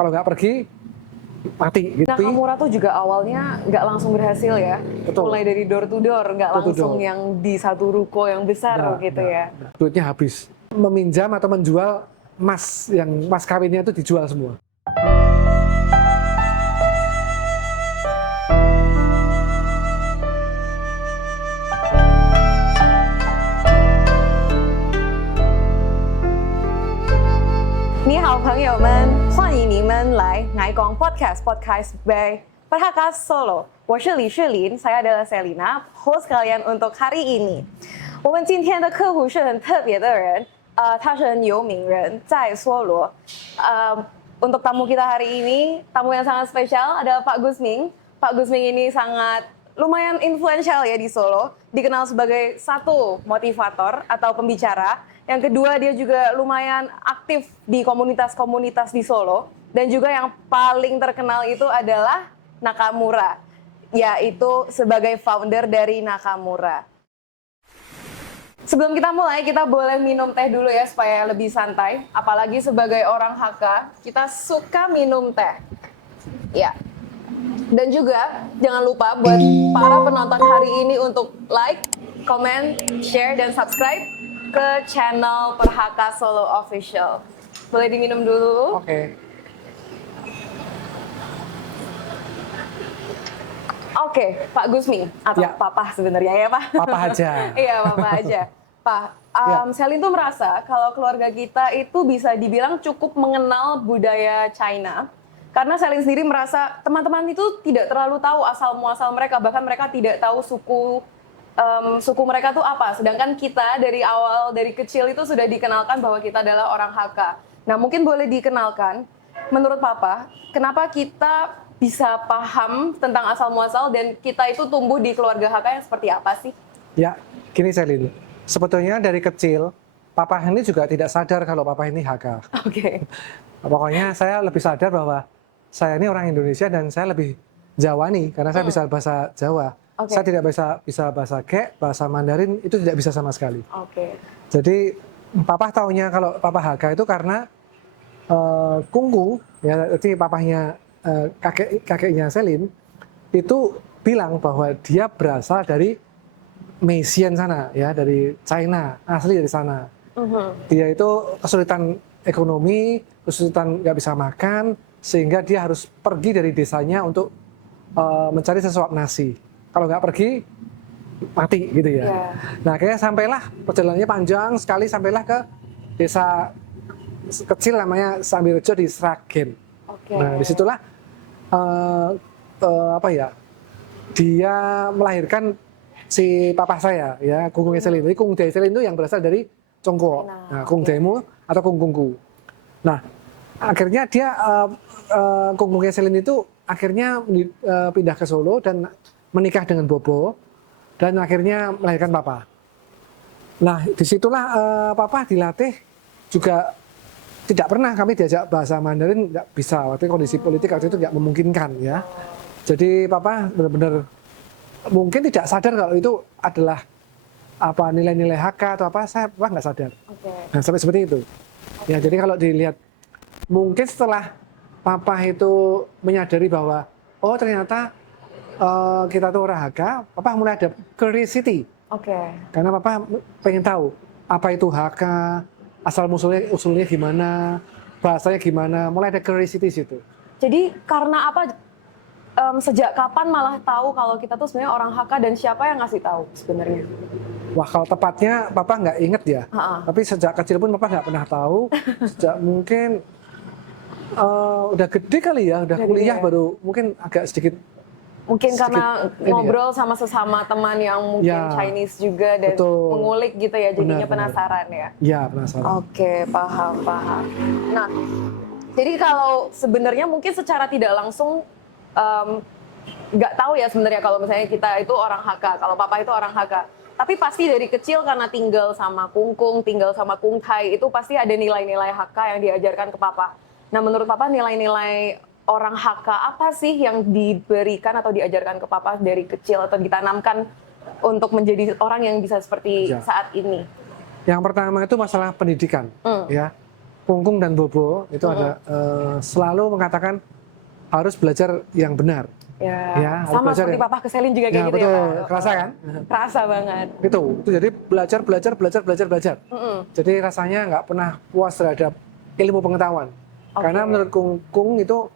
Kalau nggak pergi, mati gitu. Nakamura tuh juga awalnya nggak langsung berhasil ya. Betul. Mulai dari door to door, nggak Door to langsung door. yang di satu ruko yang besar gitu ya. Duitnya habis. Meminjam atau menjual emas, yang mas kawinnya itu dijual semua. Ni hao 朋友们，欢迎你们来爱光 Podcast by Perhakas Solo. 我是李世林, saya adalah Selina, host kalian untuk hari ini. 我们今天的客户是很特别的人，他是很有名人，在梭罗。Untuk tamu kita hari ini, tamu yang sangat spesial adalah Pak Gusming. Pak Gusming ini sangat lumayan influential ya di Solo, dikenal sebagai satu motivator atau pembicara. Yang kedua, dia juga lumayan aktif di komunitas-komunitas di Solo. Dan juga yang paling terkenal itu adalah Nakamura, yaitu sebagai founder dari Nakamura. Sebelum kita mulai, kita boleh minum teh dulu ya supaya lebih santai. Apalagi sebagai orang HK, kita suka minum teh. Ya. Dan juga jangan lupa buat para penonton hari ini untuk like, comment, share, dan subscribe ke channel Perhakas Solo Official. Boleh diminum dulu? Oke. Oke, Pak Gusming atau Ya. Papa sebenarnya ya Pak? Papa aja. Iya, Papa aja. Pak, Selin tuh merasa kalau keluarga kita itu bisa dibilang cukup mengenal budaya China. Karena Selin sendiri merasa teman-teman itu tidak terlalu tahu asal-muasal mereka, bahkan mereka tidak tahu suku mereka tuh apa. Sedangkan kita dari kecil itu sudah dikenalkan bahwa kita adalah orang Hakka. Nah, mungkin boleh dikenalkan, menurut Papa, kenapa kita bisa paham tentang asal-muasal dan kita itu tumbuh di keluarga Hakka yang seperti apa sih? Ya, gini Selin. Sebetulnya dari kecil, Papa ini juga tidak sadar kalau Papa ini Hakka. Oke. Pokoknya saya lebih sadar bahwa saya ini orang Indonesia dan saya lebih Jawa nih, karena saya bisa bahasa Jawa. Okay. Saya tidak bisa bahasa Kek, bahasa Mandarin itu tidak bisa sama sekali. Oke. Jadi Papa taunya kalau Papa Hakka itu karena Kungku, ya, jadi papahnya kakeknya Selin itu bilang bahwa dia berasal dari Meixian sana, ya, dari China, asli dari sana. Dia itu kesulitan ekonomi, kesulitan nggak bisa makan, sehingga dia harus pergi dari desanya untuk mencari sesuap nasi. Kalau nggak pergi, mati gitu ya. Yeah. Nah, akhirnya sampailah, perjalanannya panjang sekali, sampailah ke desa kecil namanya Sambirejo di Sragen. Okay. Nah, disitulah dia melahirkan si papa saya, ya, Kung Selin. Jadi Kung Dae Selin itu yang berasal dari Congko. Nah, Kung Daemu atau Kung Kungku. Nah, akhirnya dia Kung Selin itu akhirnya pindah ke Solo dan menikah dengan Bobo dan akhirnya melahirkan papa. Nah, disitulah papa dilatih juga. Tidak pernah kami diajak bahasa Mandarin, nggak bisa. Waktu kondisi politik waktu itu nggak memungkinkan, ya. Jadi papa benar-benar mungkin tidak sadar kalau itu adalah apa nilai-nilai Hakka atau apa, saya papa nggak sadar. Okay. Nah, sampai seperti itu. Ya, jadi kalau dilihat mungkin setelah papa itu menyadari bahwa oh ternyata kita tuh orang Hakka, papa mulai ada curiosity. Oke. Karena papa pengen tahu apa itu Hakka, asal usulnya gimana, bahasanya gimana, mulai ada curiosity situ. Jadi karena apa? Sejak kapan malah tahu kalau kita tuh sebenarnya orang Hakka dan siapa yang ngasih tahu sebenarnya? Wah, kalau tepatnya papa nggak inget ya. Tapi sejak kecil pun papa nggak pernah tahu. Sejak mungkin udah gede kali ya, udah kuliah baru mungkin agak sedikit. Mungkin karena ngobrol sama sesama teman yang mungkin Chinese juga dan mengulik gitu ya, jadinya penasaran ya? Iya, penasaran. Oke, paham. Nah, jadi kalau sebenarnya mungkin secara tidak langsung nggak tahu ya sebenarnya kalau misalnya kita itu orang Hakka, kalau papa itu orang Hakka. Tapi pasti dari kecil karena tinggal sama Kungkung, tinggal sama Kung Thai, itu pasti ada nilai-nilai Hakka yang diajarkan ke papa. Nah, menurut papa nilai-nilai orang Hakka apa sih yang diberikan atau diajarkan ke papa dari kecil atau ditanamkan untuk menjadi orang yang bisa seperti saat ini? Yang pertama itu masalah pendidikan, ya. Kungkung dan Bobo itu ada selalu mengatakan harus belajar yang benar. Ya, harus sama belajar seperti yang- Papa ke Selin juga kayak Ya gitu betul, ya Pak? kerasa kan? Kerasa banget. Itu jadi belajar. Jadi rasanya nggak pernah puas terhadap ilmu pengetahuan. Karena menurut Kungkung itu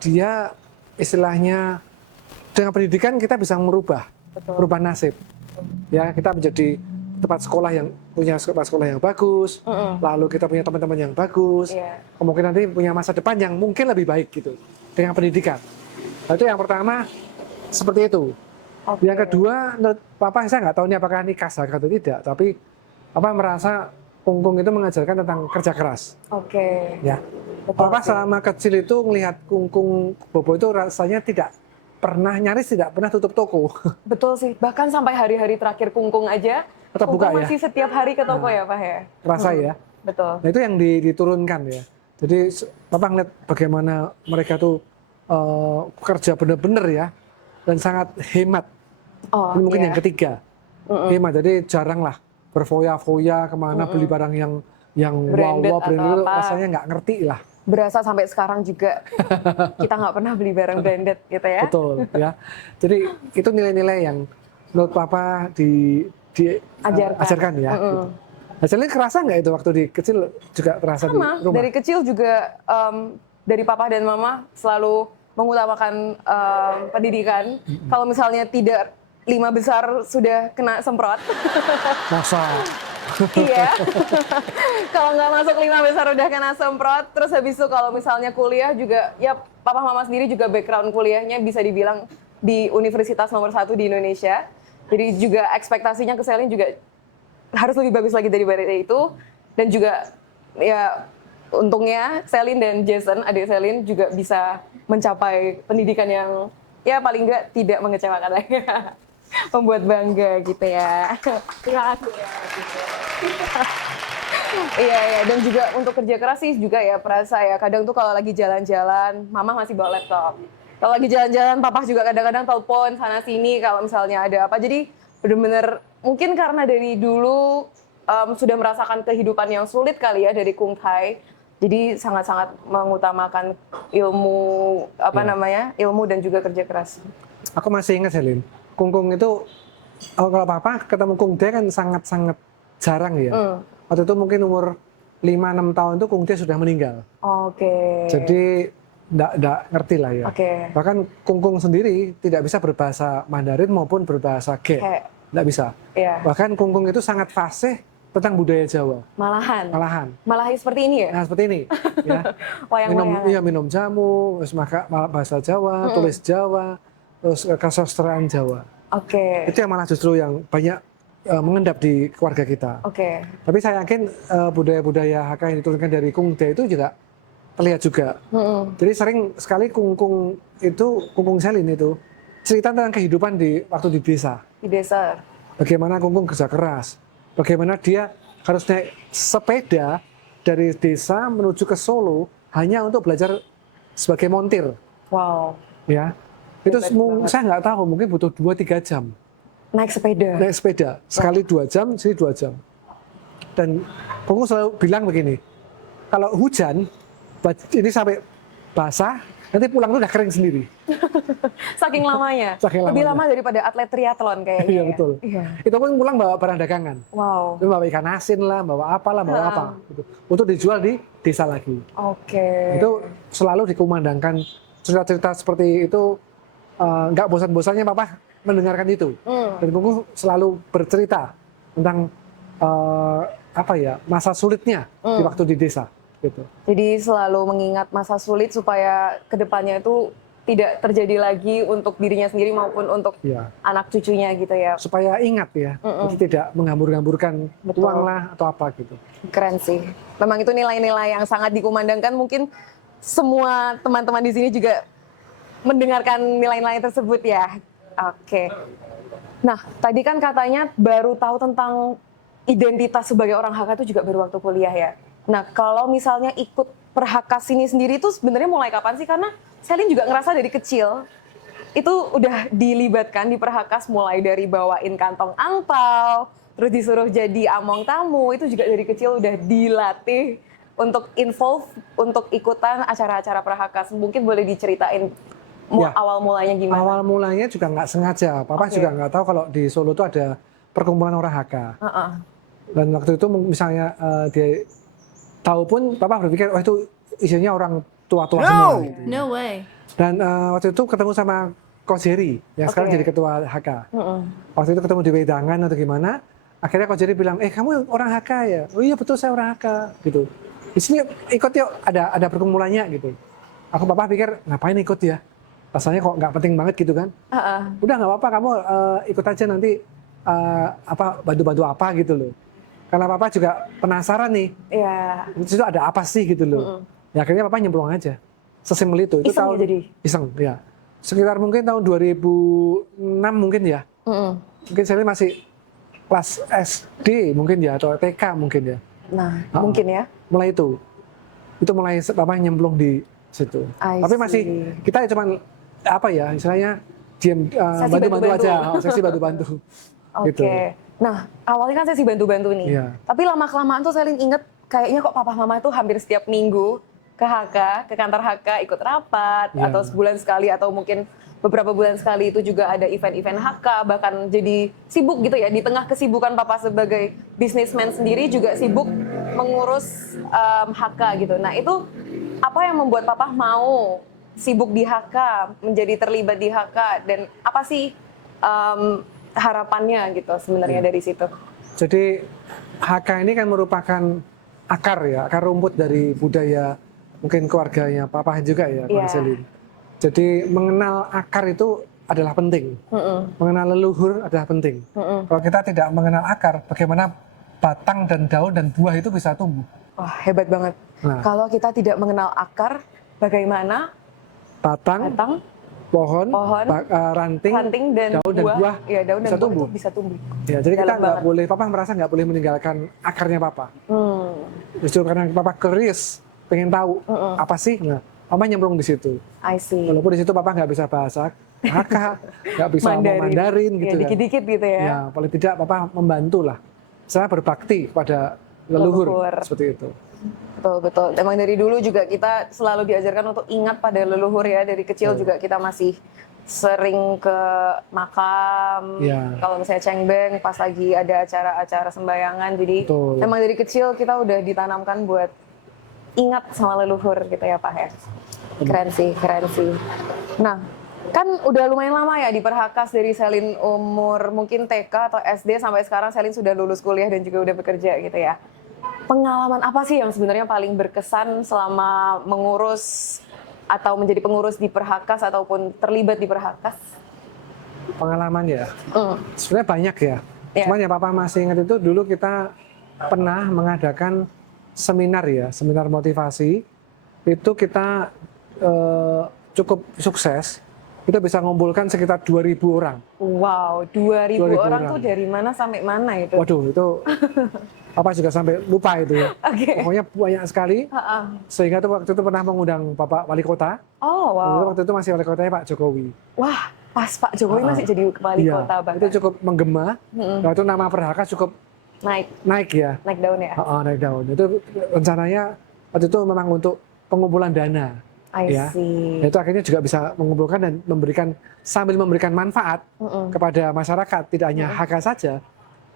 dia istilahnya dengan pendidikan kita bisa merubah nasib. Ya, kita menjadi tempat sekolah yang punya tempat sekolah yang bagus, lalu kita punya teman-teman yang bagus, kemungkinan nanti punya masa depan yang mungkin lebih baik gitu dengan pendidikan. Nah, itu yang pertama seperti itu. Yang kedua, menurut Papa saya nggak tahu ini apakah ini kasar atau tidak, tapi Papa merasa Kungkung itu mengajarkan tentang kerja keras. Ya, Papa selama kecil itu melihat Kungkung Bobo itu rasanya nyaris tidak pernah tutup toko. Betul sih, bahkan sampai hari-hari terakhir Kungkung aja, Tetap buka Kungkung ya? masih setiap hari ke toko ya Pak ya? Rasa ya. Betul. Nah itu yang diturunkan ya. Jadi Papa ngeliat bagaimana mereka tuh kerja benar-benar ya dan sangat hemat. Ini mungkin yang ketiga, hemat. Jadi jarang lah berfoya-foya kemana beli barang yang Branded wow branded atau itu apa. rasanya nggak ngerti lah. Berasa sampai sekarang juga kita nggak pernah beli barang branded gitu ya? Betul ya. Jadi itu nilai-nilai yang menurut Papa diajarkan ya. Gitu. Hasilnya kerasa nggak itu waktu di kecil juga terasa di Sama, rumah? dari kecil juga dari papa dan mama selalu mengutamakan pendidikan. Kalau misalnya tidak 5 besar sudah kena semprot. Masa? Iya. Kalau nggak masuk 5 besar udah kena semprot. Terus habis itu kalau misalnya kuliah juga, ya papa mama sendiri juga background kuliahnya bisa dibilang di universitas nomor 1 di Indonesia. Jadi juga ekspektasinya ke Selin juga harus lebih bagus lagi daripada itu. Dan juga ya untungnya Selin dan Jason, adik Selin juga bisa mencapai pendidikan yang ya paling nggak tidak mengecewakan lagi. Membuat bangga gitu ya. Terima kasih ya. Iya, ya. Dan juga untuk kerja keras sih juga ya perasa ya. Kadang tuh kalau lagi jalan-jalan, mama masih bawa laptop. Kalau lagi jalan-jalan, papa juga kadang-kadang telepon sana sini kalau misalnya ada apa. Jadi bener-bener mungkin karena dari dulu sudah merasakan kehidupan yang sulit kali ya dari Kung Thai. Jadi sangat-sangat mengutamakan ilmu ilmu dan juga kerja keras. Aku masih ingat Selin, Kungkung itu kalau Papa ketemu Kung Tae kan sangat-sangat jarang ya. Waktu itu mungkin umur 5-6 tahun itu Kung Tae sudah meninggal. Jadi enggak ngerti lah ya. Bahkan Kungkung sendiri tidak bisa berbahasa Mandarin maupun berbahasa Ge. Enggak bisa. Bahkan Kungkung itu sangat fasih tentang budaya Jawa. Malah seperti ini ya? Nah, seperti ini. Ya. minum jamu, terus bahasa Jawa, tulis Jawa, terus kesusastraan Jawa. Itu yang malah justru yang banyak mengendap di keluarga kita. Tapi saya yakin budaya-budaya Hakka yang diturunkan dari Kung Tae itu juga terlihat juga. Jadi sering sekali Kungkung Selin itu cerita tentang kehidupan waktu di desa. Bagaimana Kungkung kerja keras. Bagaimana dia harus naik sepeda dari desa menuju ke Solo hanya untuk belajar sebagai montir. Ya, itu saya nggak tahu, mungkin butuh 2-3 jam. Naik sepeda. Sekali 2 jam, sini 2 jam. Dan Kungkung selalu bilang begini, kalau hujan, ini sampai basah, nanti pulang itu udah kering sendiri. Saking lamanya. Lebih lama daripada atlet triathlon kayaknya. Iya betul. Itu pun pulang bawa barang dagangan. Itu bawa ikan asin lah, bawa apa. Gitu. Untuk dijual di desa lagi. Itu selalu dikumandangkan cerita-cerita seperti itu. Nggak bosan-bosannya Papa mendengarkan itu. Dan Kungkung selalu bercerita tentang masa sulitnya di waktu di desa. Gitu. Jadi selalu mengingat masa sulit supaya kedepannya itu tidak terjadi lagi untuk dirinya sendiri maupun untuk anak cucunya gitu ya. Supaya ingat ya, jadi tidak menghambur-hamburkan uang lah atau apa gitu. Keren sih. Memang itu nilai-nilai yang sangat dikumandangkan. Mungkin semua teman-teman di sini juga mendengarkan nilai-nilai tersebut ya. Nah, tadi kan katanya baru tahu tentang identitas sebagai orang Hakka itu juga baru waktu kuliah ya. Nah, kalau misalnya ikut Perhakas ini sendiri itu sebenarnya mulai kapan sih? Karena Selin juga ngerasa dari kecil itu udah dilibatkan di Perhakas, mulai dari bawain kantong angpau, terus disuruh jadi among tamu, itu juga dari kecil udah dilatih untuk involve, untuk ikutan acara-acara Prahakas? Mungkin boleh diceritain Ya. awal mulanya gimana? Awal mulanya juga nggak sengaja. Papa Oke. juga nggak tahu kalau di Solo itu ada perkumpulan orang HK. Heeh. Dan waktu itu misalnya dia tahu pun Papa berpikir, oh itu isinya orang tua-tua semua. Gitu. No way. Dan waktu itu ketemu sama Coach Jerry yang sekarang Oke. jadi ketua HK. Heeh. Waktu itu ketemu di Wedangan atau gimana, akhirnya Coach Jerry bilang, kamu orang HK ya? Oh iya betul, saya orang HK gitu. Di sini ikut yuk, ada perkumpulannya gitu. Aku Papa pikir ngapain ikut ya? Rasanya kok nggak penting banget gitu kan? Heeh. Udah nggak apa-apa, kamu ikut aja nanti bantu-bantu apa gitu loh. Karena Papa juga penasaran nih, Iya. di situ ada apa sih gitu loh. Ya akhirnya Papa nyemplung aja. Sesimpel itu. Iseng tahun ya jadi? Iseng, ya. Sekitar mungkin tahun 2006 mungkin ya. Heeh. Mungkin saya masih kelas SD mungkin ya, atau TK mungkin ya. Nah, Oh. mungkin ya. Mulai itu mulai Papa nyemplung di situ. I Tapi masih see. kita cuman apa ya, istilahnya diam, Sesi bantu-bantu bantu-bantu. aja, sesi bantu-bantu. Oke. Gitu. Nah, awalnya kan sesi bantu-bantu nih. Iya. Tapi lama-kelamaan tuh Selin inget kayaknya kok papa mama tuh hampir setiap minggu ke HK, ke kantor HK ikut rapat, Iya. atau sebulan sekali, atau mungkin beberapa bulan sekali itu juga ada event-event HK, bahkan jadi sibuk gitu ya. Di tengah kesibukan papa sebagai businessman sendiri juga sibuk mengurus HK gitu. Nah itu apa yang membuat papa mau sibuk di HK, menjadi terlibat di HK, dan apa sih harapannya gitu sebenarnya Iya. dari situ? Jadi HK ini kan merupakan akar ya, akar rumput dari budaya mungkin keluarganya Papa juga ya, Bang Iya. Selin. Jadi mengenal akar itu adalah penting, mengenal leluhur adalah penting. Kalau kita tidak mengenal akar, bagaimana batang dan daun dan buah itu bisa tumbuh? Wah, hebat banget. Nah. Kalau kita tidak mengenal akar, bagaimana Batang, batang, pohon, pohon, ranting, ranting, dan daun dan buah ya, daun dan bisa buah tumbuh. itu bisa tumbuh. Ya, jadi kita Dalam nggak banget. boleh, Papa merasa nggak boleh meninggalkan akarnya Papa. Justru karena Papa curious, pengen tahu apa sih, nah Papa nyemplung di situ. I see. Walaupun di situ Papa nggak bisa bahasa HK, nggak bisa ngomong Mandarin gitu ya, kan. dikit-dikit gitu ya. Ya, paling tidak Papa membantu lah. Saya berbakti kepada leluhur, Leluhur. seperti itu. Betul, betul. Emang dari dulu juga kita selalu diajarkan untuk ingat pada leluhur ya. Dari kecil juga kita masih sering ke makam. Iya. Kalau misalnya cengbeng pas lagi ada acara-acara sembayangan. Jadi Betul. emang dari kecil kita udah ditanamkan buat ingat sama leluhur gitu ya Pak ya. Keren sih, keren sih. Nah, kan udah lumayan lama ya di Perhakas, dari Selin umur mungkin TK atau SD sampai sekarang Selin sudah lulus kuliah dan juga udah bekerja gitu ya. Pengalaman apa sih yang sebenarnya paling berkesan selama mengurus atau menjadi pengurus di Perhakas ataupun terlibat di Perhakas? Pengalaman ya, sebenarnya banyak ya. Iya. Cuman yang Papa masih ingat itu dulu kita pernah mengadakan seminar ya, seminar motivasi. Itu kita cukup sukses. Kita bisa ngumpulkan sekitar 2.000 orang. Wow, 2.000 2.000 orang orang. tuh dari mana sampai mana itu? Waduh, itu Papa juga sampai lupa itu ya. Oke. Pokoknya banyak sekali. Ha-ha. Sehingga tuh waktu itu pernah mengundang Bapak Wali Kota. Oh wow. Waktu itu masih wali kotanya Pak Jokowi. Wah, pas Pak Jokowi masih jadi wali Iya, kota bahkan. itu cukup menggema. Waktu itu nama Perhakas cukup naik ya. Naik daun ya. Naik daun. Itu rencananya waktu itu memang untuk pengumpulan dana. I Ya. see. Itu akhirnya juga bisa mengumpulkan dan sambil memberikan manfaat kepada masyarakat, tidak hanya HK saja.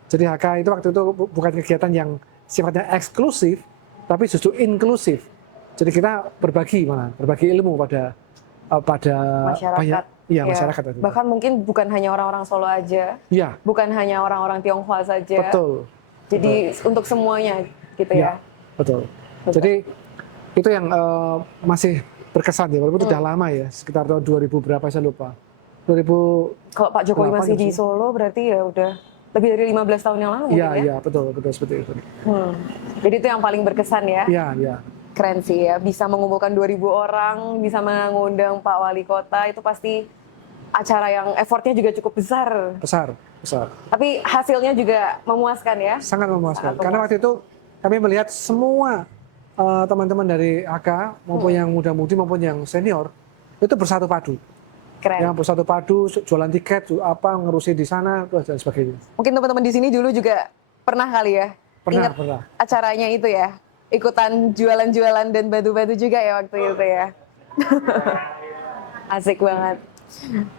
Jadi HK itu waktu itu bukan kegiatan yang sifatnya eksklusif, tapi justru inklusif. Jadi kita berbagi ilmu pada Masyarakat. banyak, iya, Ya. masyarakat. Itu. Bahkan mungkin bukan hanya orang-orang Solo aja, Iya, bukan hanya orang-orang Tionghoa saja. betul. Jadi untuk semuanya gitu Iya, ya. betul. Jadi itu yang masih berkesan ya, walaupun sudah lama ya, sekitar tahun 2000 berapa saya lupa. 2000. Kalau Pak Jokowi 8 masih di gitu. Solo berarti ya udah lebih dari 15 tahun yang lalu Iya, mungkin ya. iya, betul seperti itu. Jadi itu yang paling berkesan ya. Iya, iya. Keren sih ya, bisa mengumpulkan 2.000 orang, bisa mengundang Pak Wali Kota, itu pasti acara yang effortnya juga cukup besar. Besar. Tapi hasilnya juga memuaskan ya. Sangat memuaskan. Sangat Karena waktu itu kami melihat semua teman-teman dari AK maupun yang muda-mudi maupun yang senior itu bersatu padu. Keren. Yang bersatu padu, jualan tiket, ngurusin di sana dan sebagainya. Mungkin teman-teman di sini dulu juga pernah kali ya. Pernah, Ingat pernah. acaranya itu ya. ikutan jualan-jualan dan batu-batu juga ya waktu itu ya. Asik banget.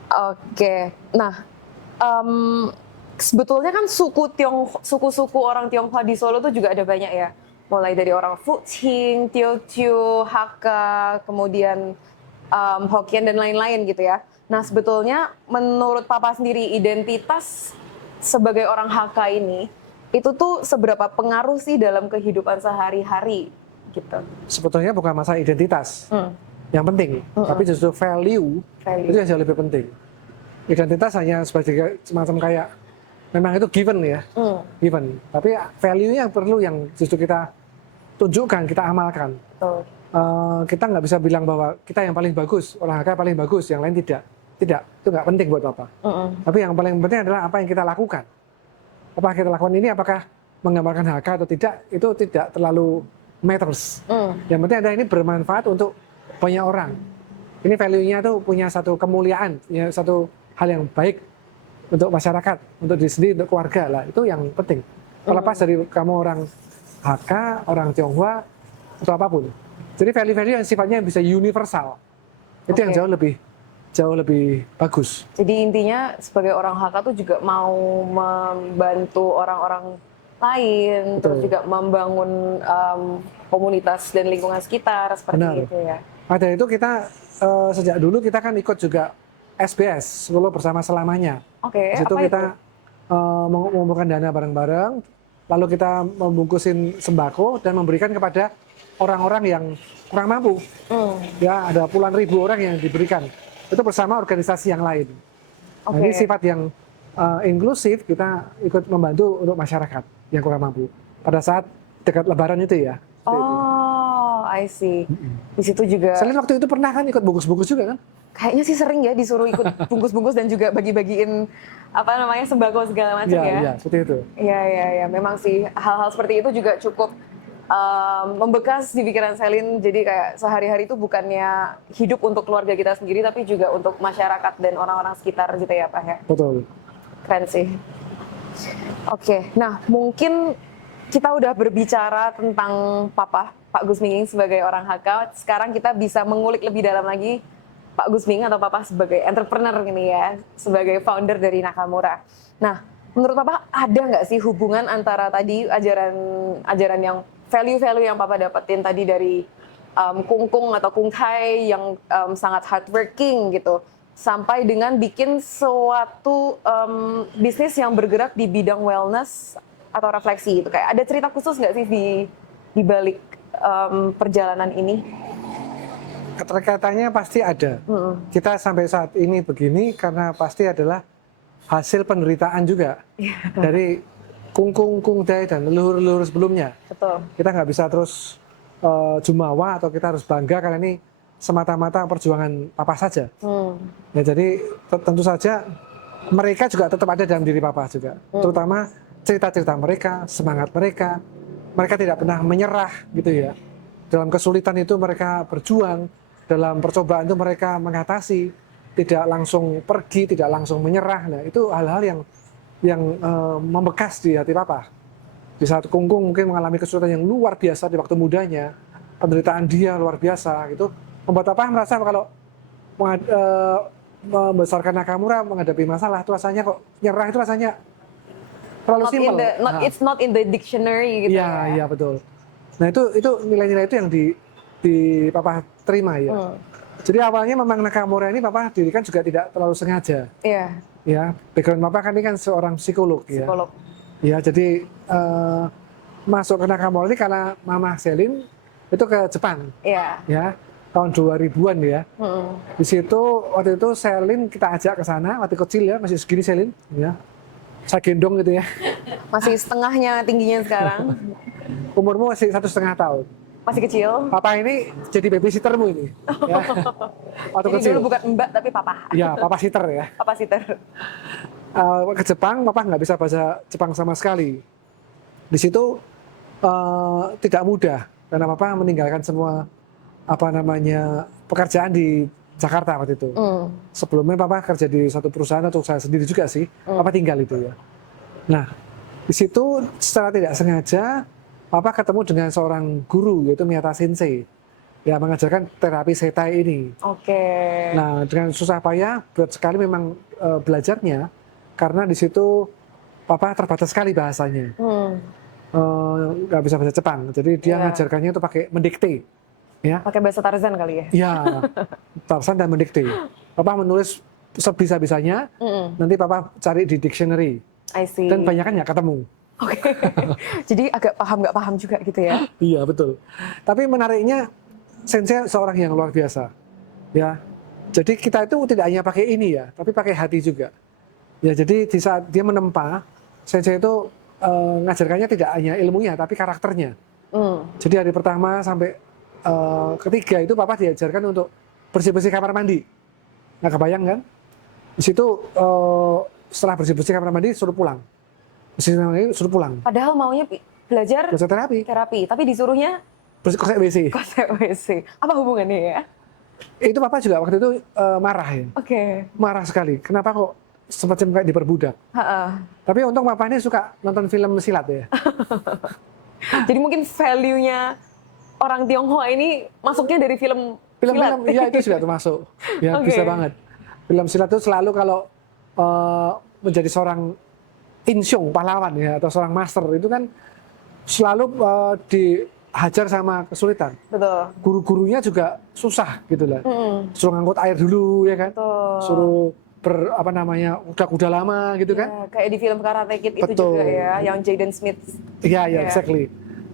Oke, nah sebetulnya kan suku-suku orang Tionghoa di Solo tuh juga ada banyak ya. Mulai dari orang Fuqing, Teochew, Hakka, kemudian Hokkien dan lain-lain gitu ya. Nah sebetulnya menurut Papa sendiri identitas sebagai orang Hakka ini itu tuh seberapa pengaruh sih dalam kehidupan sehari-hari gitu? Sebetulnya bukan masalah identitas yang penting, tapi justru value itu yang jauh lebih penting. Identitas hanya sebagai semacam kayak memang itu given ya, given. Tapi value-nya yang perlu yang justru kita tunjukkan, kita amalkan. Kita nggak bisa bilang bahwa kita yang paling bagus, orang Hakka paling bagus, yang lain tidak. Tidak, itu nggak penting buat Bapak. Tapi yang paling penting adalah apa yang kita lakukan. Apa yang kita lakukan ini apakah menggambarkan Hakka atau tidak, itu tidak terlalu matters. Yang penting adalah ini bermanfaat untuk banyak orang. Ini value-nya tuh punya satu kemuliaan, punya satu hal yang baik untuk masyarakat, untuk diri sendiri, untuk keluarga lah. Itu yang penting. Terlepas dari kamu orang Hakka, orang Tionghoa, atau apapun. Jadi value-value yang sifatnya bisa universal. Itu yang jauh lebih bagus. Jadi intinya sebagai orang Hakka tuh juga mau membantu orang-orang lain, terus juga membangun komunitas dan lingkungan sekitar seperti itu ya. Ada itu kita sejak dulu kita kan ikut juga SBS Solo Bersama Selamanya. Oke. Di situ kita mengumpulkan dana bareng-bareng, lalu kita membungkusin sembako dan memberikan kepada orang-orang yang kurang mampu. Ya ada puluhan ribu orang yang diberikan. Itu bersama organisasi yang lain. Nah, ini sifat yang inklusif, kita ikut membantu untuk masyarakat yang kurang mampu. Pada saat dekat Lebaran itu ya. Oh, I see. Di situ juga. Selain waktu itu pernah kan ikut bungkus-bungkus juga kan? Kayaknya sih sering ya disuruh ikut bungkus-bungkus dan juga bagi-bagiin apa namanya sembako segala macam ya. Iya, seperti itu. Iya. Memang sih hal-hal seperti itu juga cukup membekas di pikiran Selin. Jadi kayak sehari-hari itu bukannya hidup untuk keluarga kita sendiri, tapi juga untuk masyarakat dan orang-orang sekitar gitu ya Pak ya. Betul. Keren sih. Oke, nah mungkin kita udah berbicara tentang Papa, Pak Gus Minging sebagai orang Hakka. Sekarang kita bisa mengulik lebih dalam lagi Pak Gus Minging atau Papa sebagai entrepreneur ini ya, sebagai founder dari Nakamura. Nah, menurut Papa ada nggak sih hubungan antara tadi ajaran yang value-value yang Papa dapetin tadi dari Kungkung atau Kungkai yang sangat hardworking gitu, sampai dengan bikin suatu bisnis yang bergerak di bidang wellness atau refleksi gitu. Kayak ada cerita khusus nggak sih di balik perjalanan ini? Keterkaitannya pasti ada. Kita sampai saat ini begini karena pasti adalah hasil penderitaan juga dari Kungkung, Kungdai dan leluhur-leluhur sebelumnya. Betul. Kita nggak bisa terus jumawa atau kita harus bangga karena ini semata-mata perjuangan Papa saja. Ya, jadi tentu saja mereka juga tetap ada dalam diri Papa juga. Terutama cerita-cerita mereka, semangat mereka. Mereka tidak pernah menyerah gitu ya. Dalam kesulitan itu mereka berjuang, dalam percobaan itu mereka mengatasi, tidak langsung pergi, tidak langsung menyerah. Nah, itu hal-hal yang membekas di hati Papa. Di saat Kungkung mungkin mengalami kesulitan yang luar biasa di waktu mudanya, penderitaan dia luar biasa gitu, membuat Papa merasa kalau membesarkan Nakamura menghadapi masalah itu rasanya kok nyerah, itu rasanya terlalu simpel. It's not in the dictionary gitu ya. Iya betul. Nah itu nilai-nilai itu yang di Papa terima ya. Jadi awalnya memang Nakamura ini Papa dirikan juga tidak terlalu sengaja. Iya. Ya, background Papa kan ini kan seorang psikolog. Ya, jadi masuk ke Nakamura ini karena Mama Selin itu ke Jepang. Iya. Ya, tahun 2000-an ya. Di situ waktu itu Selin kita ajak ke sana waktu kecil ya, masih segini Selin ya. Saya gendong gitu ya. Masih setengahnya tingginya sekarang. Umurmu masih 1,5 tahun. Masih kecil. Papa ini jadi babysittermu ini. Ya. Waktu Jadi kecil. dulu bukan mbak tapi papa. Ya, papa sitter ya. Papa sitter. Ke Jepang, Papa nggak bisa bahasa Jepang sama sekali. Di situ tidak mudah karena Papa meninggalkan semua pekerjaan di Jakarta waktu itu. Sebelumnya Papa kerja di satu perusahaan atau usaha sendiri juga sih. Papa tinggal itu ya. Nah, di situ secara tidak sengaja Papa ketemu dengan seorang guru yaitu Miyata Sensei, ya mengajarkan terapi setai ini. Oke. Nah, dengan susah payah, berat sekali memang belajarnya, karena di situ Papa terbatas sekali bahasanya. Nggak bisa bahasa Jepang, jadi dia Iya. ngajarkannya itu pakai mendikte. Ya, Pakai bahasa Tarzan kali ya? ya, Tarsan dan mendikte. Papa menulis sebisa-bisanya, nanti Papa cari di dictionary, I see. dan banyak kan nggak ketemu. Oke. Jadi agak paham nggak paham juga gitu ya? Iya, betul. Tapi menariknya, Sensei seorang yang luar biasa. Ya, jadi kita itu tidak hanya pakai ini ya, tapi pakai hati juga. Ya, jadi di saat dia menempa, Sensei itu ngajarkannya tidak hanya ilmunya, tapi karakternya. Jadi hari pertama sampai ketiga itu Papa diajarkan untuk bersih-bersih kamar mandi. Nggak kebayang kan? Di situ setelah bersih-bersih kamar mandi suruh pulang. Bersih kamar mandi suruh pulang. Padahal maunya belajar Belajar terapi. tapi disuruhnya Bersih kosek WC. konsep WC. Apa hubungannya ya? Itu Papa juga waktu itu marah ya. Oke. Marah sekali. Kenapa kok semacam kayak diperbudak? Tapi untung Papa ini suka nonton film silat ya. Jadi mungkin value-nya orang Tionghoa ini masuknya dari film silat. Film-film, iya itu juga termasuk. Ya, Oke. bisa banget. Film silat itu selalu kalau menjadi seorang insyong, pahlawan ya, atau seorang master, itu kan selalu dihajar sama kesulitan. Betul. Guru-gurunya juga susah gitu lah. Suruh ngangkut air dulu ya kan. Betul. Suruh kuda-kuda lama gitu kan. Ya, kayak di film Karate Kid itu Betul. juga ya, yang Jaden Smith. Iya, Ya. exactly.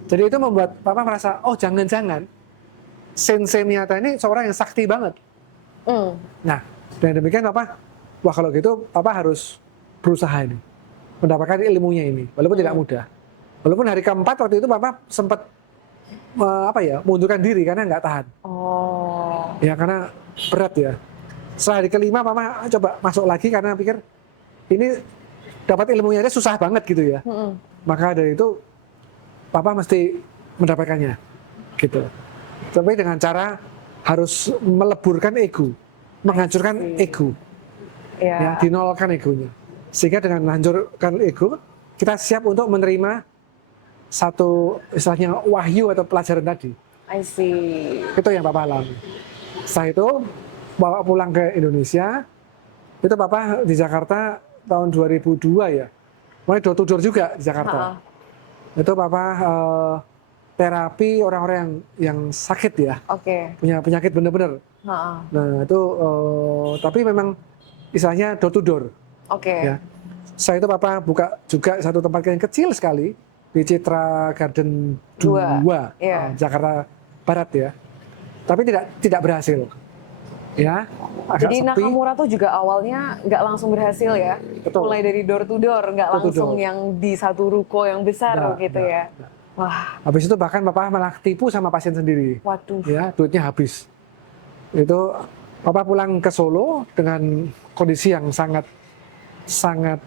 Jadi itu membuat Papa merasa, oh jangan-jangan Sensei Miyata ini seorang yang sakti banget. Nah, dengan demikian Papa, wah kalau gitu Papa harus berusaha ini, mendapatkan ilmunya ini, walaupun tidak mudah. Walaupun hari keempat waktu itu Papa sempat mundurkan diri karena nggak tahan. Oh. Ya karena berat ya. Setelah hari kelima Papa coba masuk lagi karena pikir ini dapat ilmunya aja susah banget gitu ya. Maka dari itu Papa mesti mendapatkannya, gitu. Tapi dengan cara harus meleburkan ego, menghancurkan ego, ya, dinolkan egonya. Sehingga dengan menghancurkan ego, kita siap untuk menerima satu istilahnya wahyu atau pelajaran tadi. I see. Itu yang Papa alami. Setelah itu bawa pulang ke Indonesia, itu Papa di Jakarta tahun 2002 ya, mulai door to door juga di Jakarta. Itu Papa terapi orang-orang yang sakit ya, punya penyakit bener-bener. Nah itu tapi memang istilahnya door to door. Ya. Saya itu Papa buka juga satu tempat yang kecil sekali di Citra Garden 2, Jakarta Barat ya. Tapi tidak berhasil. Ya, agak jadi sepi. Nakamura tuh juga awalnya nggak langsung berhasil ya. Betul. Mulai dari door to door, nggak langsung yang di satu ruko yang besar gitu ya. Wah. Habis itu bahkan Papa malah tipu sama pasien sendiri. Waduh. Ya, duitnya habis. Itu Papa pulang ke Solo dengan kondisi yang sangat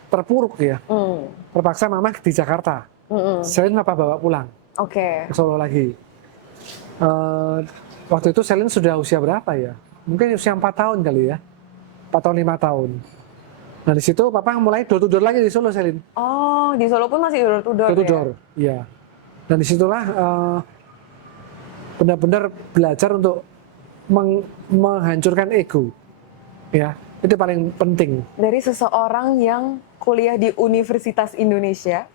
terpuruk ya. Terpaksa Mama di Jakarta. Selin Papa bawa pulang. Ke Solo lagi. Waktu itu Selin sudah usia berapa ya? Mungkin usia 4 tahun kali ya. 4 tahun 5 tahun. Nah di situ Papa mulai door to door lagi di Solo, Selin. Oh, di Solo pun masih door to door. Door to door, iya. Dan disitulah benar-benar belajar untuk menghancurkan ego. Ya, itu paling penting. Dari seseorang yang kuliah di Universitas Indonesia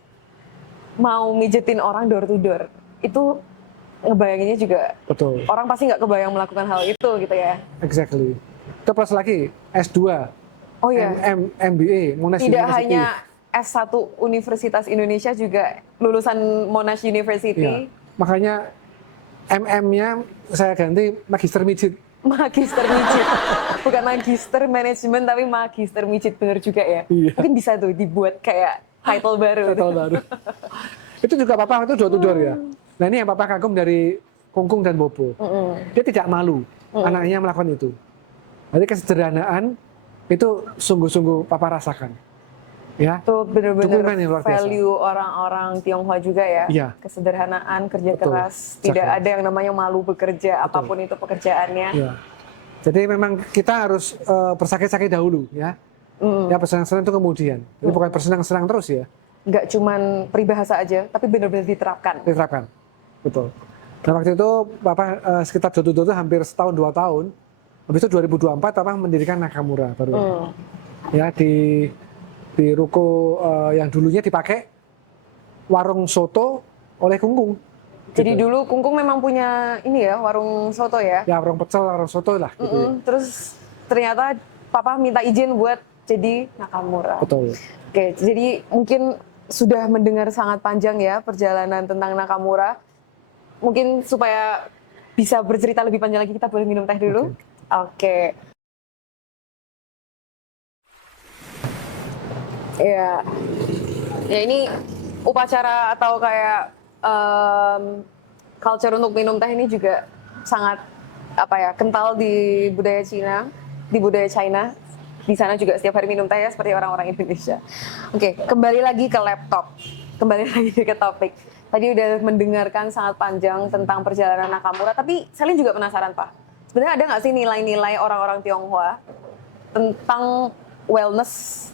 mau mijetin orang door to door, itu ngebayanginnya juga. Betul. Orang pasti nggak kebayang melakukan hal itu gitu ya. Exactly. Itu plus lagi S2. Oh iya. MBA, Monash Tidak University. hanya S1 Universitas Indonesia, juga lulusan Monash University. Ya. Makanya MM-nya saya ganti Magister Mijit. Magister Mijit. Bukan Magister Manajemen tapi Magister Mijit, bener juga ya. Iya. Mungkin bisa tuh dibuat kayak title baru. Title baru. Itu juga Papa itu door to door ya. Nah ini yang Papa kagum dari Kungkung dan Bobo. Dia tidak malu anaknya melakukan itu. Jadi kesederhanaan itu sungguh-sungguh Papa rasakan. Ya. Itu benar-benar Dukungan yang luar biasa. value orang-orang Tionghoa juga ya. Iya. Kesederhanaan, kerja Betul. keras, tidak ada yang namanya malu bekerja, apapun itu pekerjaannya. Ya. Jadi memang kita harus bersakit-sakit dahulu ya. Ya bersenang-senang itu kemudian. Ini bukan bersenang-senang terus ya. nggak cuman peribahasa aja, tapi benar-benar diterapkan. Diterapkan, betul. Dan waktu itu Papa sekitar dodo-dodo hampir setahun 2 tahun. Habis itu 2024 Papa mendirikan Nakamura baru. Ya di ruko yang dulunya dipakai warung soto oleh Kungkung. Jadi Gitu. dulu Kungkung memang punya ini ya, warung soto ya. Ya warung pecel, warung soto lah. Gitu ya. Terus ternyata Papa minta izin buat jadi Nakamura. Betul. Oke, jadi mungkin sudah mendengar sangat panjang ya perjalanan tentang Nakamura. Mungkin supaya bisa bercerita lebih panjang lagi, kita boleh minum teh dulu? Oke. Ya, ya ini upacara atau kayak culture untuk minum teh ini juga sangat apa ya, kental di budaya Cina, di budaya China. Di sana juga setiap hari minum teh ya seperti orang-orang Indonesia. Oke, kembali lagi ke laptop. Kembali lagi ke topik. Tadi udah mendengarkan sangat panjang tentang perjalanan Nakamura, tapi Selin juga penasaran, Pak. Sebenarnya ada nggak sih nilai-nilai orang-orang Tionghoa tentang wellness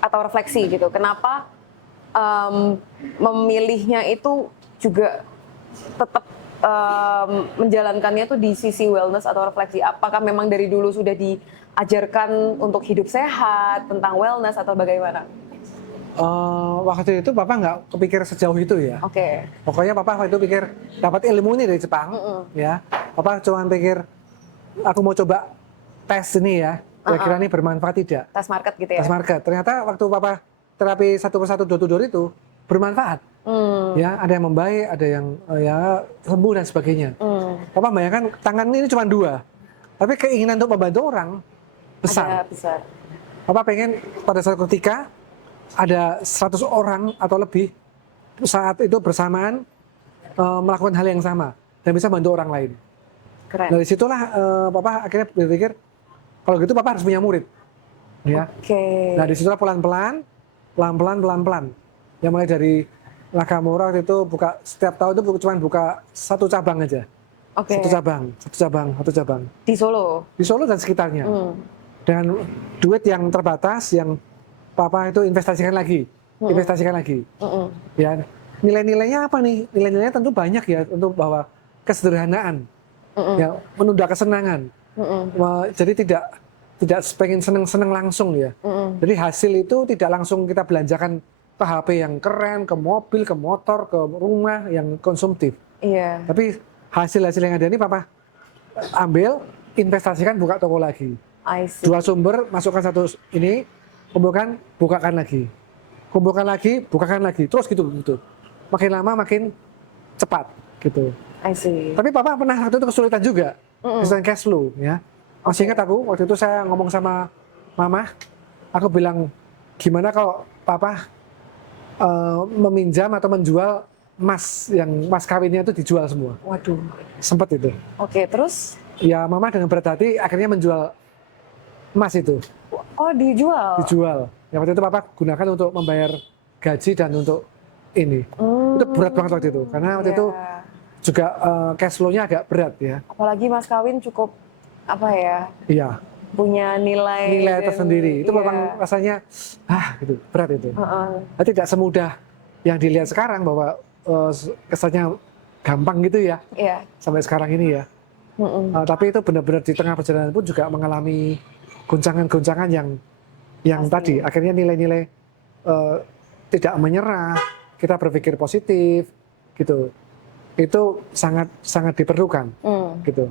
atau refleksi gitu? Kenapa memilihnya itu juga tetap menjalankannya tuh di sisi wellness atau refleksi? Apakah memang dari dulu sudah diajarkan untuk hidup sehat, tentang wellness atau bagaimana? Waktu itu Papa nggak kepikir sejauh itu ya. Oke. Pokoknya Papa waktu itu pikir dapat ilmu ini dari Jepang, ya. Papa cuma pikir aku mau coba tes ini ya, kira-kira ini bermanfaat tidak? Tes market gitu ya? Tes market. Ternyata waktu Papa terapi satu persatu door-to-door itu bermanfaat. Ya, ada yang membaik, ada yang ya sembuh dan sebagainya. Papa bayangkan tangan ini cuma 2, tapi keinginan untuk membantu orang besar. Ada besar. Papa pengen pada suatu ketika ada 100 orang atau lebih saat itu bersamaan melakukan hal yang sama dan bisa bantu orang lain. Keren. Dari situlah Papa akhirnya berpikir kalau gitu Papa harus punya murid. Ya. Oke. Nah, disitulah pelan-pelan. Ya mulai dari Nakamura waktu itu buka setiap tahun itu cuma buka 1 cabang aja. Oke. Satu cabang. Di Solo. Di Solo dan sekitarnya. Dengan duit yang terbatas yang Papa itu investasikan lagi. Ya, nilai-nilainya apa nih? Nilai-nilainya tentu banyak ya, untuk bahwa kesederhanaan, ya, menunda kesenangan. Jadi tidak pengen seneng-seneng langsung ya. Jadi hasil itu tidak langsung kita belanjakan ke HP yang keren, ke mobil, ke motor, ke rumah yang konsumtif. Iya. Tapi hasil-hasil yang ada ini Papa ambil, investasikan, buka toko lagi. I see. 2 sumber, masukkan 1 ini, kumpulkan, bukakan lagi. Kumpulkan lagi, bukakan lagi. Terus gitu. Makin lama makin cepat gitu. I see. Tapi Papa pernah waktu itu kesulitan juga. Kesulitan cash flow ya. Masih ingat aku waktu itu saya ngomong sama Mama, aku bilang gimana kalau Papa meminjam atau menjual emas, yang emas kawinnya itu dijual semua. Waduh. Sempet itu. Oke, terus? Ya Mama dengan berat hati akhirnya menjual emas itu. Oh, dijual? Dijual. Yang waktu itu Papa gunakan untuk membayar gaji dan untuk ini. Itu berat banget waktu itu. Karena waktu itu juga cash flow-nya agak berat ya. Apalagi mas kawin cukup, apa ya, Iya. punya nilai Tersendiri. Itu iya. memang rasanya, gitu, berat itu. Nah, tidak semudah yang dilihat sekarang bahwa kesannya gampang gitu ya. Iya. Sampai sekarang ini ya. Tapi itu benar-benar di tengah perjalanan pun juga mengalami goncangan-goncangan yang tadi akhirnya nilai-nilai tidak menyerah, kita berpikir positif gitu. Itu sangat diperlukan gitu.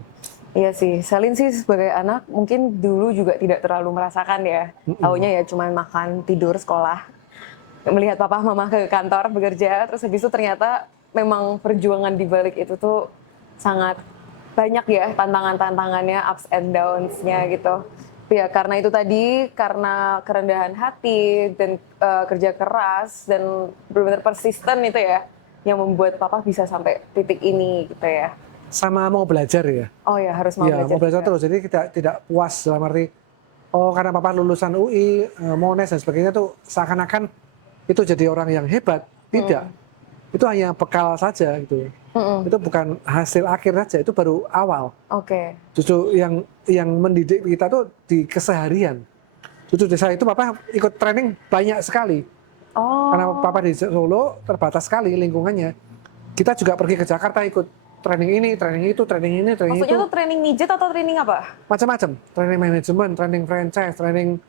Iya sih, Selin sih sebagai anak mungkin dulu juga tidak terlalu merasakan ya. Taunya ya cuma makan, tidur, sekolah. Melihat papa mama ke kantor bekerja, terus habis itu ternyata memang perjuangan di balik itu tuh sangat banyak ya tantangan-tantangannya, ups and downs-nya gitu. Ya karena itu tadi, karena kerendahan hati dan kerja keras dan benar-benar persisten itu ya, yang membuat papa bisa sampai titik ini gitu ya. Sama mau belajar ya. Oh ya, harus mau ya, belajar. Mau belajar juga. terus. Jadi kita tidak puas dalam arti, karena papa lulusan UI, Mones dan sebagainya tuh seakan-akan itu jadi orang yang hebat. Tidak. Itu hanya bekal saja gitu. Itu bukan hasil akhir saja, itu baru awal. Oke. Justru yang mendidik kita tuh di keseharian. Justru di saya itu papa ikut training banyak sekali. Oh. Karena papa di Solo terbatas sekali lingkungannya. Kita juga pergi ke Jakarta ikut training ini, training itu, training ini, training Maksudnya itu. tuh training midget atau training apa? Macam-macam. Training manajemen, training franchise, training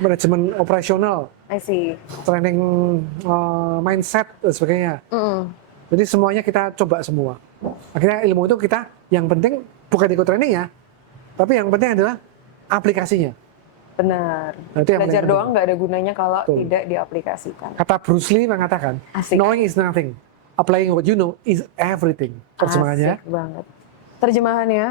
manajemen operasional, I see. training mindset dan sebagainya. Mm-mm. Jadi semuanya kita coba semua. Akhirnya ilmu itu kita, yang penting bukan ikut trainingnya, tapi yang penting adalah aplikasinya. Benar. Nah, itu yang Belajar paling doang nggak ada gunanya kalau Betul. tidak diaplikasikan. Kata Bruce Lee mengatakan, Asik. knowing is nothing, applying what you know is everything. Terjemahannya, Asik banget. Terjemahannya,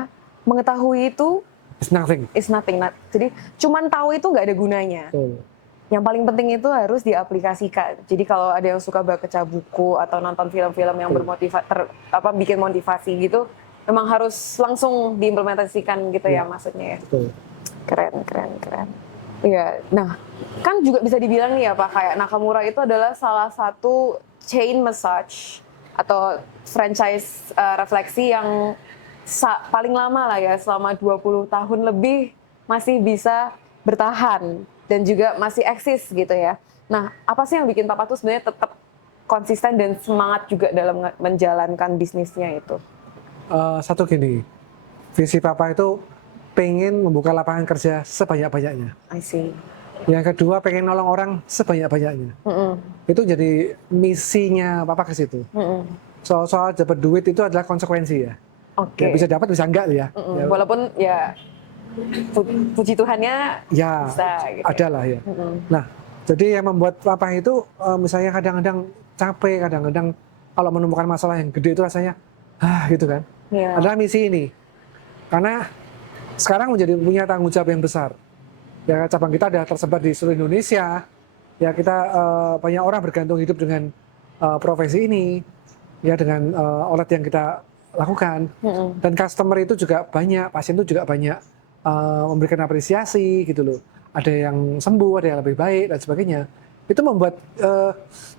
mengetahui itu is nothing. is nothing. Jadi cuman tahu itu nggak ada gunanya. Betul. Yang paling penting itu harus diaplikasikan. Jadi kalau ada yang suka baca buku atau nonton film-film yang bikin motivasi gitu, memang harus langsung diimplementasikan gitu ya maksudnya ya. Betul. Keren. Iya, nah kan juga bisa dibilang nih ya Pak, kayak Nakamura itu adalah salah satu chain massage atau franchise refleksi yang paling lama lah ya, selama 20 tahun lebih masih bisa bertahan dan juga masih eksis gitu ya. Nah, apa sih yang bikin Papa tuh sebenarnya tetap konsisten dan semangat juga dalam menjalankan bisnisnya itu? Satu gini, visi Papa itu pengen membuka lapangan kerja sebanyak-banyaknya. I see. Yang kedua, pengen nolong orang sebanyak-banyaknya. Itu jadi misinya Papa ke situ. Soal dapat duit itu adalah konsekuensi ya. Oke. Ya, bisa dapat, bisa enggak ya. Ya, Walaupun ya puji Tuhannya ya bisa gitu. ada lah ya. Nah, jadi yang membuat Papa itu misalnya kadang-kadang capek, kadang-kadang kalau menemukan masalah yang gede itu rasanya gitu kan. Iya. Adalah misi ini. Karena sekarang punya tanggung jawab yang besar. Ya, cabang kita ada tersebar di seluruh Indonesia. Ya, kita banyak orang bergantung hidup dengan profesi ini, ya dengan outlet yang kita lakukan. Dan customer itu juga banyak, pasien itu juga banyak memberikan apresiasi gitu loh. Ada yang sembuh, ada yang lebih baik dan sebagainya. Itu membuat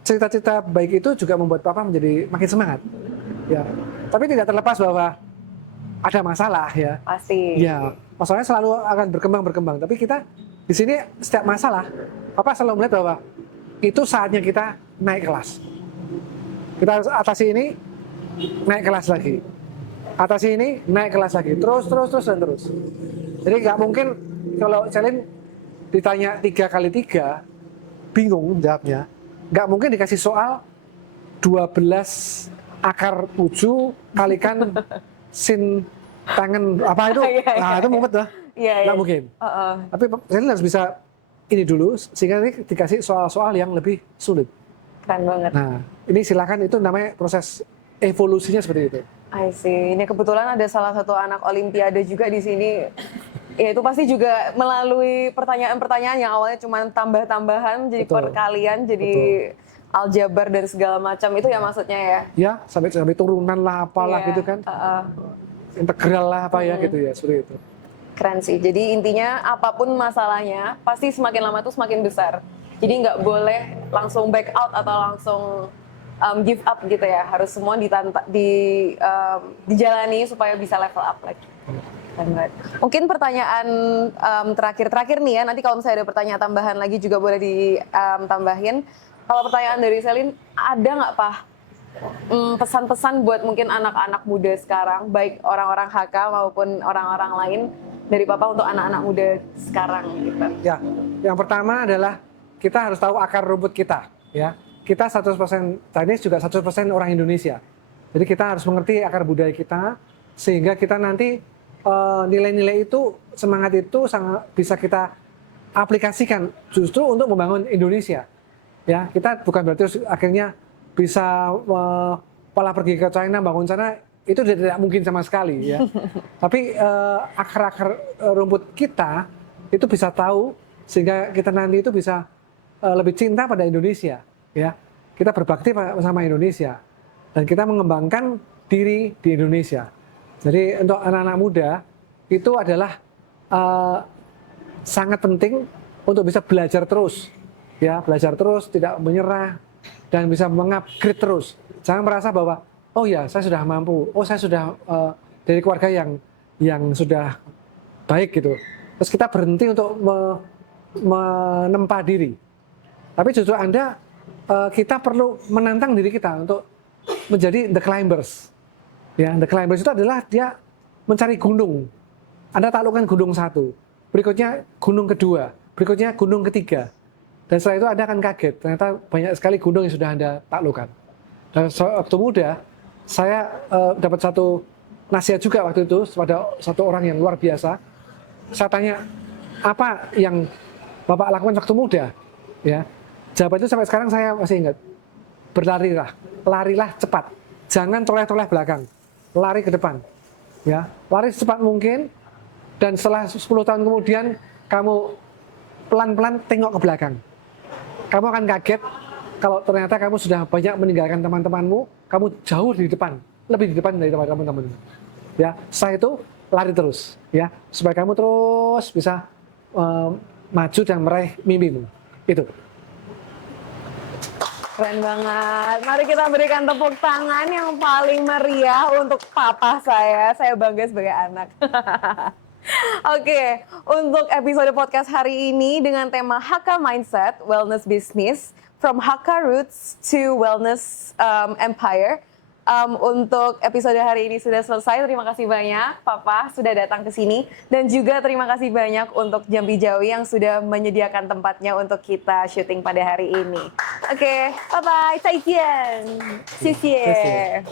cerita-cerita baik itu juga membuat Papa menjadi makin semangat. Ya, tapi tidak terlepas bahwa ada masalah ya. Pasti. Ya, masalahnya selalu akan berkembang. Tapi kita di sini setiap masalah, Papa selalu melihat bahwa itu saatnya kita naik kelas. Kita harus atasi ini, naik kelas lagi. Atasi ini, naik kelas lagi. Terus. Jadi nggak mungkin kalau Celine ditanya 3x3, bingung jawabnya. Nggak mungkin dikasih soal 12 akar 7 kalikan sin tangan apa itu, nah itu mumet lah, nggak mungkin. Tapi Celine harus bisa ini dulu, sehingga ini dikasih soal-soal yang lebih sulit. Keren banget. Nah, ini silakan, itu namanya proses evolusinya seperti itu. I see. Ini kebetulan ada salah satu anak Olimpiade juga di sini. Ya itu pasti juga melalui pertanyaan-pertanyaan yang awalnya cuma tambah-tambahan, jadi perkalian, jadi aljabar dan segala macam, itu ya maksudnya ya? Ya, sampai turunan lah, apalah gitu kan. Integral lah apa ya gitu ya, seperti itu. Keren sih. Jadi intinya apapun masalahnya, pasti semakin lama tuh semakin besar. Jadi nggak boleh langsung back out atau langsung give up gitu ya. Harus semua dijalani supaya bisa level up lagi. Mungkin pertanyaan terakhir nih ya. Nanti kalau misalnya ada pertanyaan tambahan lagi juga boleh ditambahin. Kalau pertanyaan dari Celine, ada nggak Pak pesan-pesan buat mungkin anak-anak muda sekarang, baik orang-orang HK maupun orang-orang lain, dari Papa untuk anak-anak muda sekarang gitu? Ya, yang pertama adalah kita harus tahu akar rumput kita. Ya, kita 100% Chinese juga 100% orang Indonesia. Jadi kita harus mengerti akar budaya kita, sehingga kita nanti nilai-nilai itu, semangat itu sangat bisa kita aplikasikan justru untuk membangun Indonesia. Ya, kita bukan berarti akhirnya bisa pola pergi ke China, bangun sana, itu tidak mungkin sama sekali ya. Tapi akar-akar rumput kita itu bisa tahu, sehingga kita nanti itu bisa lebih cinta pada Indonesia ya. Kita berbakti sama Indonesia dan kita mengembangkan diri di Indonesia. Jadi untuk anak-anak muda itu adalah sangat penting untuk bisa belajar terus ya, belajar terus, tidak menyerah dan bisa mengupgrade terus. Jangan merasa bahwa oh ya, saya sudah mampu, oh saya sudah dari keluarga yang sudah baik gitu. Terus kita berhenti untuk menempa diri. Tapi justru Anda, kita perlu menantang diri kita untuk menjadi the climbers. Ya, the climbers itu adalah dia mencari gunung. Anda taklukkan gunung 1, berikutnya gunung kedua, berikutnya gunung ketiga. Dan setelah itu Anda akan kaget, ternyata banyak sekali gunung yang sudah Anda taklukkan. Dan waktu muda, saya dapat satu nasihat juga waktu itu pada satu orang yang luar biasa. Saya tanya, apa yang Bapak lakukan waktu muda? Ya, jawaban itu sampai sekarang saya masih ingat. Berlarilah, larilah cepat. Jangan toleh-toleh belakang, lari ke depan. Ya, lari secepat mungkin. Dan setelah 10 tahun kemudian, kamu pelan-pelan tengok ke belakang. Kamu akan kaget kalau ternyata kamu sudah banyak meninggalkan teman-temanmu, kamu jauh di depan, lebih di depan dari teman-temanmu. Ya, setelah itu lari terus, ya, supaya kamu terus bisa maju dan meraih mimpimu. Itu. Keren banget. Mari kita berikan tepuk tangan yang paling meriah untuk papa saya. Saya bangga sebagai anak. Oke, untuk episode podcast hari ini dengan tema Hakka Mindset, Wellness Business, From Hakka Roots to Wellness Empire. Untuk episode hari ini sudah selesai. Terima kasih banyak Papa sudah datang ke sini. Dan juga terima kasih banyak untuk Jambi Jawi yang sudah menyediakan tempatnya untuk kita syuting pada hari ini. Oke, bye-bye, 再见, 谢谢.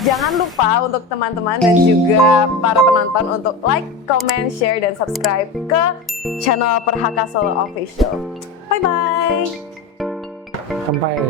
Jangan lupa untuk teman-teman dan juga para penonton untuk like, comment, share, dan subscribe ke channel Perhaka Solo Official. Bye-bye. Sampai.